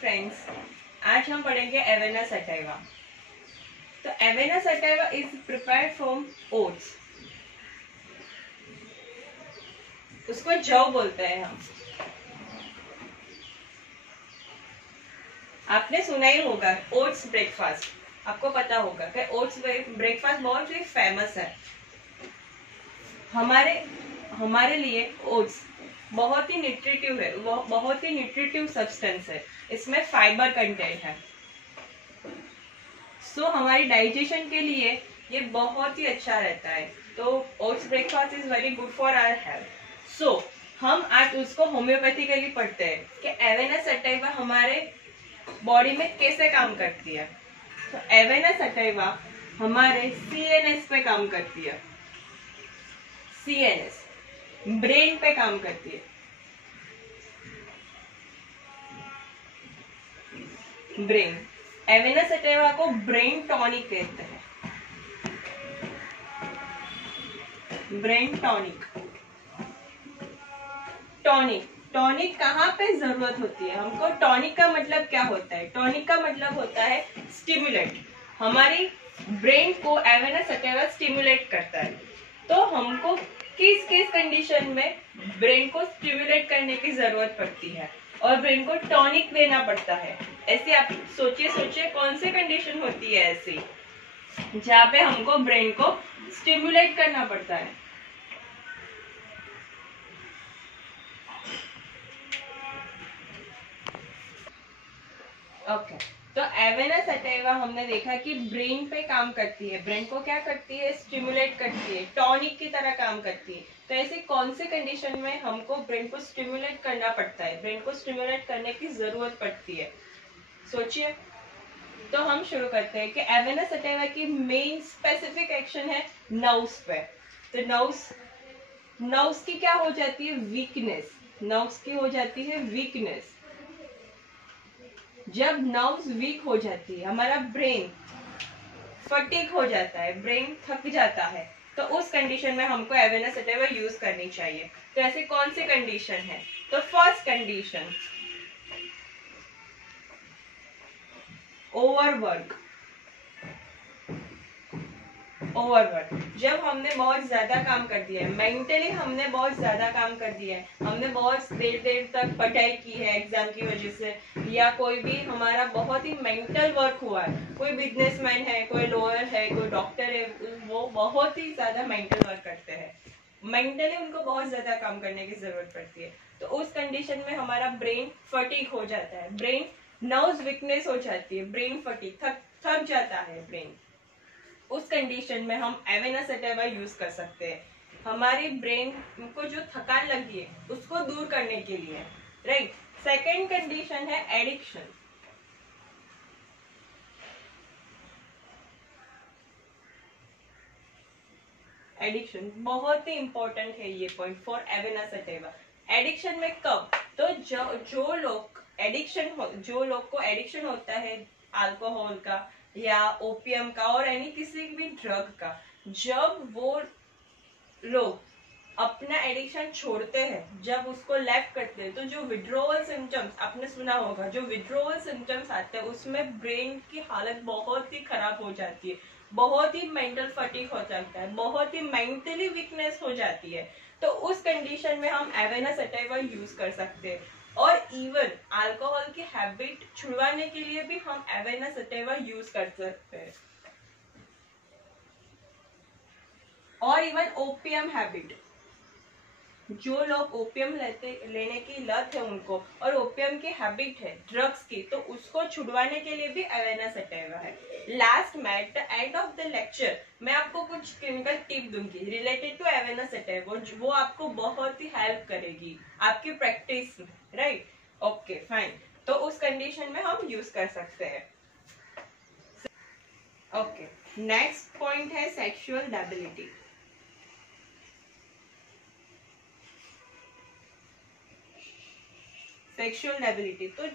Friends, आज हम पढ़ेंगे एवेना सटाइवा। तो Avena sativa is prepared from oats. उसको जौ बोलते हैं हम। आपने सुना ही होगा ओट्स ब्रेकफास्ट। आपको पता होगा कि ओट्स ब्रेकफास्ट बहुत ही फेमस है। हमारे लिए ओट्स बहुत ही न्यूट्रिटिव है, बहुत ही न्यूट्रिटिव सब्सटेंस है। इसमें फाइबर कंटेंट है। सो हमारी डाइजेशन के लिए ये बहुत ही अच्छा रहता है। तो oats breakfast is very good for our health. So हम आज उसको होम्योपैथिकली पढ़ते हैं कि एवेना सटाइवा हमारे बॉडी में कैसे काम करती है। तो एवेना सटाइवा हमारे सीएनएस पे काम करती है। सीएनएस ब्रेन पे काम करती है। ब्रेन, एवेना सटाइवा को ब्रेन टॉनिक कहते हैं। Brain tonic. टॉनिक कहाँ पे जरूरत होती है हमको? टॉनिक का मतलब क्या होता है? टॉनिक का मतलब होता है स्टिमुलेट। हमारी ब्रेन को एवेना सटाइवा स्टिमुलेट करता है। तो हमको किस किस कंडीशन में ब्रेन को स्टिमुलेट करने की जरूरत पड़ती है और ब्रेन को टॉनिक देना पड़ता है? ऐसे आप सोचिए कौन सी कंडीशन होती है ऐसी जहाँ पे हमको ब्रेन को स्टिमुलेट करना पड़ता है। ओके, तो एवेना सटाइवा हमने देखा कि ब्रेन पे काम करती है। ब्रेन को क्या करती है? स्टिमुलेट करती है, टॉनिक की तरह काम करती है। तो ऐसे कौन से कंडीशन में हमको ब्रेन को स्टिमुलेट करना पड़ता है, ब्रेन को स्टिमुलेट करने की जरूरत पड़ती है? सोचिए। तो हम शुरू करते हैं कि एवेना सटाइवा की मेन स्पेसिफिक एक्शन है नर्व्स पे। तो नर्व्स की क्या हो जाती है? वीकनेस। नर्व्स की हो जाती है वीकनेस। जब नर्व्स वीक हो जाती है, हमारा ब्रेन फटीग हो जाता है, ब्रेन थक जाता है, तो उस कंडीशन में हमको एवेना सटाइवा यूज करनी चाहिए। तो ऐसे कौन सी कंडीशन है? तो फर्स्ट कंडीशन, ओवरवर्क। जब हमने बहुत ज्यादा काम कर दिया है, मेंटली हमने बहुत ज्यादा काम कर दिया है, हमने बहुत देर तक पढ़ाई की है एग्जाम की वजह से, या कोई भी हमारा बहुत ही मेंटल वर्क हुआ है। कोई बिजनेसमैन है, कोई लॉयर है, कोई डॉक्टर है, वो बहुत ही ज्यादा मेंटल वर्क करते हैं। मेंटली उनको बहुत ज्यादा काम करने की जरूरत पड़ती है। तो उस कंडीशन में हमारा ब्रेन फटीग हो जाता है, ब्रेन नर्व्स वीकनेस हो जाती है, ब्रेन फटीग थक जाता है ब्रेन। उस कंडीशन में हम एवेना सटाइवा यूज कर सकते हैं हमारी ब्रेन को जो थकान लगी है उसको दूर करने के लिए, राइट। सेकेंड कंडीशन है एडिक्शन। एडिक्शन बहुत ही इंपॉर्टेंट है ये point for Avena sativa. Addiction में कब? तो जो लोग को एडिक्शन होता है अल्कोहल का या ओपियम का और किसी भी ड्रग का, जब वो लोग अपना एडिक्शन छोड़ते हैं, जब उसको लेफ्ट करते हैं, तो जो विड्रोवल सिम्टम्स आपने सुना होगा, जो विड्रोवल सिम्टम्स आते हैं उसमें ब्रेन की हालत बहुत ही खराब हो जाती है, बहुत ही मेंटल फटीग हो जाता है, बहुत ही मेंटली वीकनेस हो जाती है। तो उस कंडीशन में हम एवेना सटाइवा यूज कर सकते हैं। और इवन अल्कोहल की हैबिट छुड़वाने के लिए भी हम एवेना सटाइवा यूज कर सकते हैं। और इवन ओपियम हैबिट, जो लोग ओपियम लेने की लत है उनको, और ओपियम की हैबिट है ड्रग्स की, तो उसको छुड़वाने के लिए भी एवेना सटाइवा है। लास्ट में at the end of the lecture मैं आपको कुछ क्लिनिकल टिप दूंगी रिलेटेड टू एवेना सटाइवा, वो आपको बहुत ही हेल्प करेगी आपकी प्रैक्टिस में, राइट। Okay fine. तो उस कंडीशन में हम यूज कर सकते हैं। ओके, नेक्स्ट पॉइंट है सेक्सुअल डेबिलिटी। सेक्सुअल डेबिलिटी, तो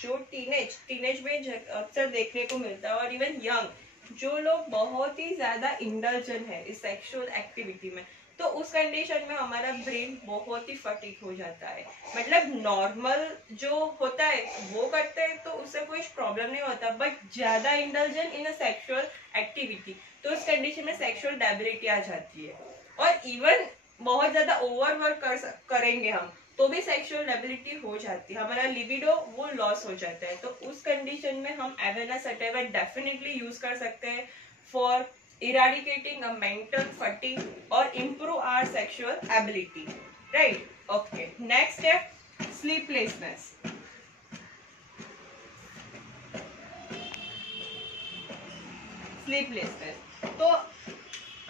जो टीनेज में अक्सर देखने को मिलता है, और इवन यंग, जो लोग बहुत ही ज्यादा इंडल्जन है इस सेक्सुअल एक्टिविटी में, तो उस कंडीशन में हमारा ब्रेन बहुत ही फटीग हो जाता है। मतलब नॉर्मल जो होता है वो करते हैं तो उससे कोई प्रॉब्लम नहीं होता, बट ज्यादा indulgent in a sexual activity तो उस कंडीशन में सेक्सुअल डेबिलिटी आ जाती है। और इवन बहुत ज्यादा ओवरवर्क करेंगे हम तो भी सेक्सुअल डेबिलिटी हो जाती है, हमारा लिबिडो वो लॉस हो जाता है। तो उस कंडीशन में हम एवेना सटाइवा डेफिनेटली यूज कर सकते हैं for eradicating a mental fatigue or improve our sexual ability, right? Okay, next step, sleeplessness. तो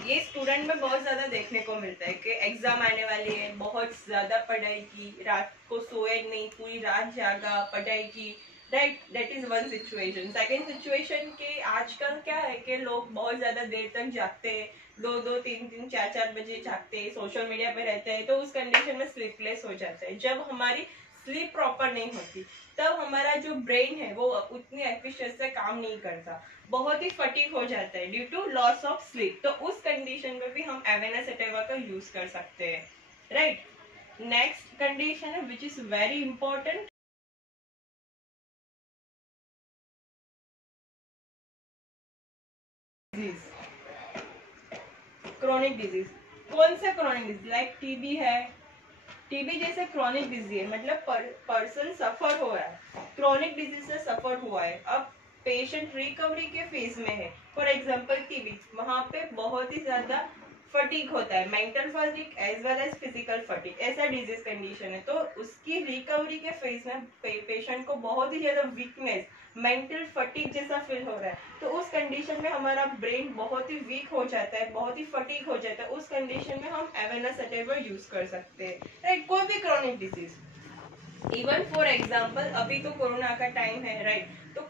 ये स्टूडेंट में बहुत ज्यादा देखने को मिलता है कि एग्जाम आने वाली है, बहुत ज्यादा पढ़ाई की, रात को सोए नहीं, पूरी रात जागा, पढ़ाई की, right? That is one situation. Second situation के आजकल क्या है कि लोग बहुत ज्यादा देर तक जागते हैं, 2-2, 3-3, 4-4 बजे जागते हैं, सोशल मीडिया पे रहते हैं, तो उस कंडीशन में स्लीपलेस हो जाता है। जब हमारी स्लीप प्रॉपर नहीं होती तब हमारा जो ब्रेन है वो उतनी एफिशिएंसी से काम नहीं करता, बहुत ही फटीग हो जाता है due to loss of sleep. तो उस कंडीशन में भी हम एवेना सटाइवा का यूज कर सकते हैं, राइट? नेक्स्ट कंडीशन है which is very important, chronic disease. कौन सा क्रोनिक डिजीज? लाइक टीबी है, टीबी जैसे क्रोनिक डिजीज है, मतलब पर्सन सफर हो रहा है, क्रोनिक डिजीज से सफर हुआ है, अब पेशेंट रिकवरी के फेज में है। फॉर एग्जांपल टीबी, वहां पे बहुत ही ज्यादा फटीग होता है, mental fatigue as well as physical fatigue, ऐसा डिजीज कंडीशन है। तो उसकी रिकवरी के फेज में पेशेंट को बहुत ही ज्यादा वीकनेस, मेंटल फटीग जैसा फील हो रहा है, तो उस कंडीशन में हमारा ब्रेन बहुत ही वीक हो जाता है, बहुत ही फटीग हो जाता है। उस कंडीशन में हम एवेना सटाइवा यूज कर सकते हैं, राइट? कोई भी chronic disease, even for example अभी तो कोरोना का टाइम है, राइट? तो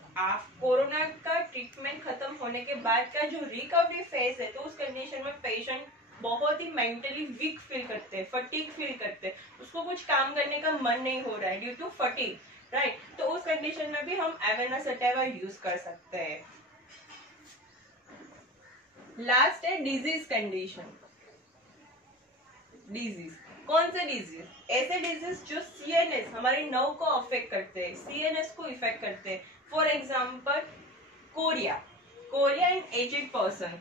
कोरोना का ट्रीटमेंट खत्म होने के बाद का जो रिकवरी फेज है, तो उस कंडीशन में पेशेंट बहुत ही मेंटली वीक फील करते हैं, फटीग फील करते हैं, उसको कुछ काम करने का मन नहीं हो रहा है ड्यू टू फटीग, राइट? तो उस कंडीशन में भी हम एवेना सटाइवा यूज कर सकते हैं। लास्ट है डिजीज कंडीशन। डिजीज कौन से डिजीज? ऐसे डिजीज जो सीएनएस हमारे नर्व को अफेक्ट करते हैं, सीएनएस को इफेक्ट करते हैं। For example chorea in aged person,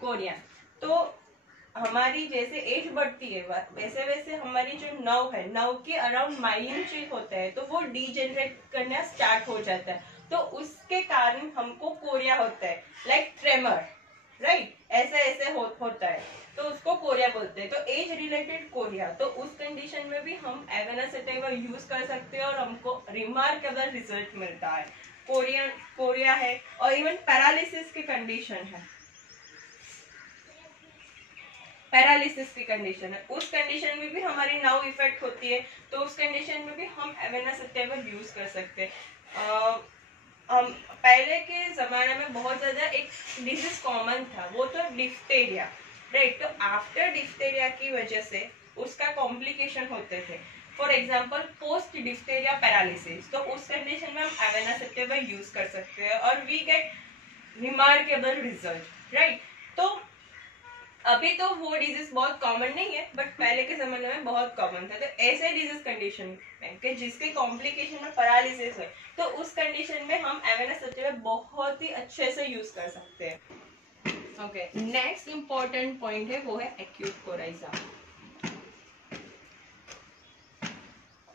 chorea. तो हमारी जैसे एज बढ़ती है वैसे वैसे हमारी जो नर्व है, नर्व के अराउंड माइलिन शेप होता है, तो वो डीजेनरेट करना स्टार्ट हो जाता है, तो उसके कारण हमको कोरिया होता है, लाइक ट्रेमर, राइट? ऐसे ऐसे होता है, तो उसको कोरिया बोलते हैं। तो एज रिलेटेड कोरिया, तो उस कंडीशन में भी हम एवेना सटाइवा यूज कर सकते हैं और हमको रिमार्केबल रिजल्ट मिलता है। कोरिया है, और इवन पैरालिसिस की कंडीशन है, पैरालिसिस की कंडीशन है, उस कंडीशन में भी हमारी नर्व इफेक्ट होती है, तो उस कंडीशन में भी हम एवेना सटाइवा यूज कर सकते हैं। पहले के जमाने में बहुत ज्यादा एक डिजीज कॉमन था, वो तो डिफ्थेरिया, राइट? तो आफ्टर डिफ्थेरिया की वजह से उसका कॉम्प्लिकेशन होते थे, for example post diphtheria paralysis, तो उस कंडीशन में हम एवेना सटाइवा यूज कर सकते हैं और we get remarkable result, right? तो अभी तो वो डिजीज बहुत कॉमन नहीं है, बट पहले के जमाने में बहुत कॉमन था। तो ऐसे डिजीज कंडीशन में कि जिसके कॉम्प्लिकेशन में पैरालिसिस है, तो उस कंडीशन में हम एवेना सटाइवा बहुत ही अच्छे से यूज कर सकते हैं। ओके, नेक्स्ट इंपॉर्टेंट पॉइंट है वो है acute coryza.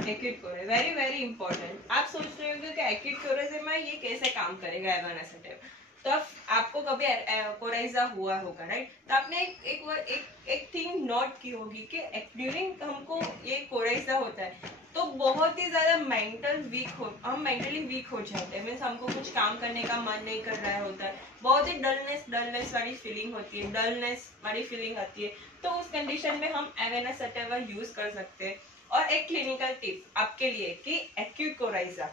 Acute coryza very very important. आप सोच रहे होंगे कि एक्यूट कोराइजा में ये कैसे काम करेगा एवेना सटाइवा, तो आपको कभी कोराइजा हुआ होगा, राइट? तो आपने एक थिंग नोट की होगी कि ड्यूरिंग हमको ये कोराइजा होता है तो बहुत ही ज्यादा हम मेंटली वीक हो जाते हैं, मीन्स हमको कुछ काम करने का मन नहीं कर रहा होता है, बहुत ही डलनेस वाली फीलिंग होती है, डलनेस वाली फीलिंग आती है। तो उस कंडीशन में हम एवेना सटाइवा यूज कर सकते हैं। और एक क्लिनिकल टिप आपके लिए कि एक्यूट कोराइजा,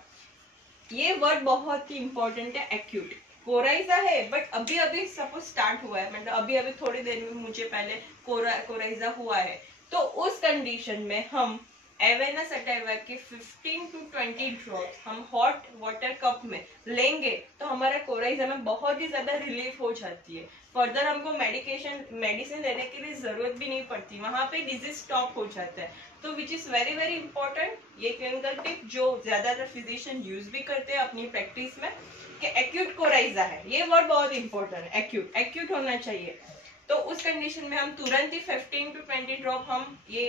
ये वर्ड बहुत ही इंपॉर्टेंट है। एक्यूट कोराइजा है बट अभी अभी सपोज स्टार्ट हुआ है, मतलब अभी अभी थोड़ी देर में मुझे पहले कोराइजा हुआ है, तो उस कंडीशन में हम एवेना सटाइवा के 15 to 20 ड्रॉप्स हम हॉट वाटर कप में लेंगे तो हमारा कोराइजा में बहुत ही ज्यादा रिलीफ हो जाती है। फर्दर हमको मेडिसिन लेने के लिए जरूरत भी नहीं पड़ती, वहां पे डिजीज स्टॉप हो जाता है। तो which is very very important, ये क्लिनिकल टिप जो ज्यादातर फिजिशियन यूज भी करते हैं अपनी प्रैक्टिस में, कि एक्यूट कोराइजा है, ये वर्ड बहुत इंपॉर्टेंट है, एक्यूट होना चाहिए। तो उस कंडीशन में हम तुरंत ही 15 to 20 ड्रॉप हम ये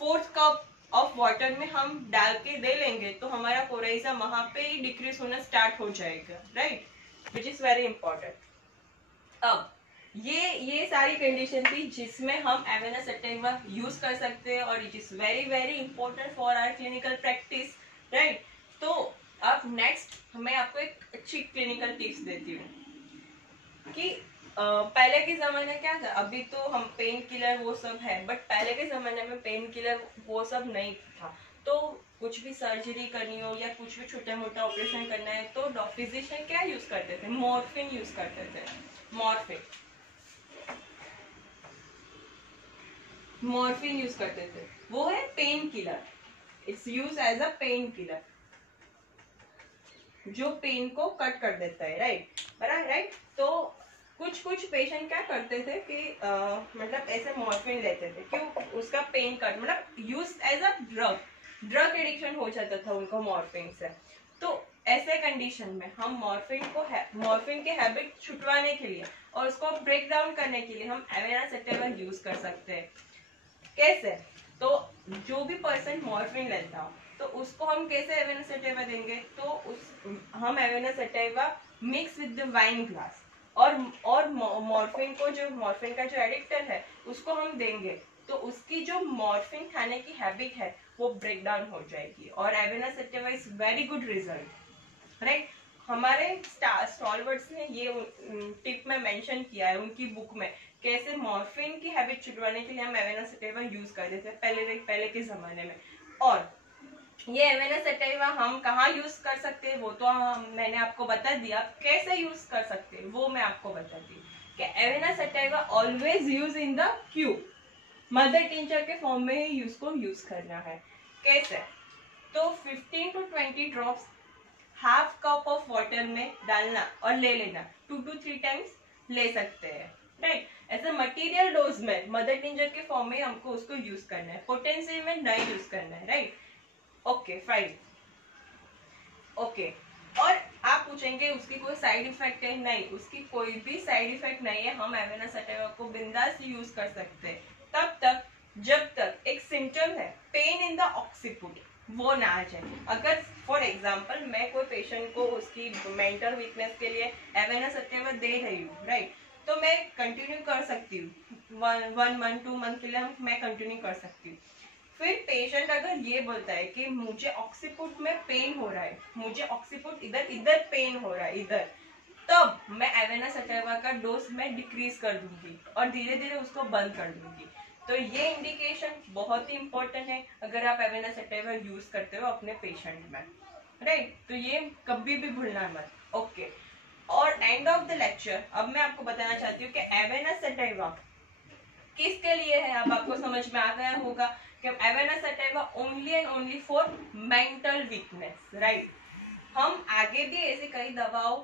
4th कप ऑफ वाटर में हम डाल के दे लेंगे तो हमारा कोराइजा वहां पे ही डिक्रीज होना स्टार्ट हो जाएगा, right, which is very important. अब ये सारी कंडीशन थी जिसमें हम एवेना सटाइवा यूज कर सकते हैं और it is very very important for our clinical practice, right. तो अब नेक्स्ट मैं आपको एक अच्छी क्लिनिकल टिप्स देती हूँ कि पहले के जमाने क्या था, अभी तो हम पेन किलर वो सब है, बट पहले के जमाने में पेन किलर वो सब नहीं था। तो कुछ भी सर्जरी करनी हो या कुछ भी छोटा मोटा ऑपरेशन करना है तो फिजिशियन क्या यूज करते थे, मॉर्फिन यूज करते थे। मॉर्फिन यूज करते थे, वो है pain killer, it's use as a pain killer, जो पेन को कट कर देता है, राइट, बराबर, राइट। तो कुछ पेशेंट क्या करते थे कि मतलब ऐसे मॉर्फिन लेते थे, क्यों, उसका पेन कट, मतलब use as a drug addiction हो जाता था उनको मॉर्फिन से। तो ऐसे कंडीशन में हम मॉर्फिन के हैबिट छुटवाने के लिए और उसको ब्रेक डाउन करने के लिए हम एवेना सटाइवा यूज कर सकते हैं। कैसे, तो जो भी पर्सन मॉर्फिन लेता हो तो उसको हम कैसे एवेना सटाइवा देंगे, तो हम Avena sativa mix with the wine glass और मॉर्फिन का जो एडिक्टर है उसको हम देंगे तो उसकी जो मॉर्फिन खाने की हैबिट है वो ब्रेक डाउन हो जाएगी और Avena sativa is very good result, right. हमारे स्टॉलवर्ड्स ने ये टिप में मेंशन किया है उनकी बुक में, कैसे मॉर्फिन की हैबिट छुटवाने के लिए हम एवेना सटाइवा यूज करते थे पहले के जमाने में। और ये एवेना सटाइवा हम कहाँ यूज कर सकते हैं वो तो मैंने आपको बता दिया, कैसे यूज कर सकते हैं वो मैं आपको बताती हूँ कि Avena sativa always use in the cube, mother tincture के फॉर्म में ही उसको यूज करना है। कैसे, तो 15 to 20 drops half cup of water में डालना और ले लेना, 2 to 3 टाइम्स ले सकते हैं, राइट। ऐसे मटेरियल डोज में मदर टिंचर के फॉर्म में हमको उसको यूज करना है, पोटेंशियल में नहीं यूज करना है, राइट। Okay fine, okay. और आप पूछेंगे उसकी कोई साइड इफेक्ट है, नहीं, उसकी कोई भी साइड इफेक्ट नहीं है, हम एवेना सटाइवा को बिंदास यूज कर सकते हैं तब तक जब तक एक सिम्टम है पेन इन द ऑक्सीपुट वो ना आ जाए। अगर फॉर एग्जांपल मैं कोई पेशेंट को उसकी मेंटल वीकनेस के लिए एवेना सटाइवा दे रही हूँ, राइट, तो मैं कंटिन्यू कर सकती हूँ 1 month 2 month के लिए मैं कंटिन्यू कर सकती हूँ। फिर पेशेंट अगर ये बोलता है कि मुझे ऑक्सीपुट में पेन हो रहा है, मुझे ऑक्सीपुट इधर पेन हो रहा है इधर, तब मैं एवेना सटाइवा का डोज में डिक्रीज कर दूंगी और धीरे धीरे उसको बंद कर दूंगी। तो ये इंडिकेशन बहुत ही इंपॉर्टेंट है अगर आप एवेना सटाइवा यूज करते हो अपने पेशेंट में, राइट। तो ये कभी भी भूलना मत, ओके। और एंड ऑफ द लेक्चर अब मैं आपको बताना चाहती हूँ कि एवेना सटाइवा किसके लिए है। अब आपको समझ में आ गया होगा कि Avena sativa only and only for mental weakness, right. हम आगे भी ऐसे कई दवाओं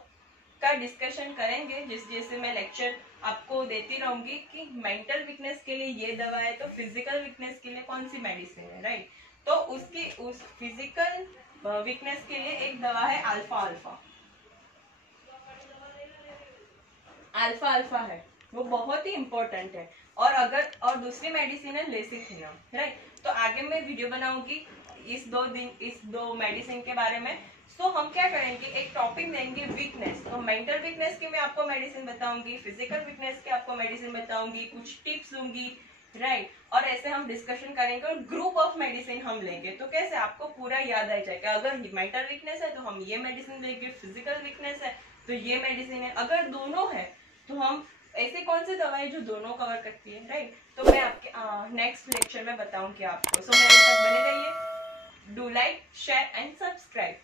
का डिस्कशन करेंगे जैसे मैं लेक्चर आपको देती रहूंगी कि मेंटल वीकनेस के लिए ये दवा है तो फिजिकल वीकनेस के लिए कौन सी मेडिसिन है, राइट। तो उस फिजिकल वीकनेस के लिए एक दवा है अल्फा है, वो बहुत ही इंपॉर्टेंट है। और दूसरी मेडिसिन है लेसिथिनम, राइट। तो आगे मैं वीडियो बनाऊंगी इस दो मेडिसिन के बारे में। तो हम क्या करेंगे, एक टॉपिक देंगे वीकनेस, तो मेंटल वीकनेस की मैं आपको मेडिसिन बताऊंगी, फिजिकल वीकनेस की आपको मेडिसिन बताऊंगी, कुछ टिप्स दूंगी, राइट। और ऐसे हम डिस्कशन करेंगे और ग्रुप ऑफ मेडिसिन हम लेंगे तो कैसे आपको पूरा याद आ जाएगा। अगर मेंटल वीकनेस है तो हम ये मेडिसिन लेंगे, फिजिकल वीकनेस है तो ये मेडिसिन है, अगर दोनों है तो हम ऐसे कौन सी दवाई जो दोनों कवर करती है, राइट। तो मैं आपके नेक्स्ट लेक्चर में बताऊंगी आपको। सो मेरे साथ बने रहिए, do like share and subscribe.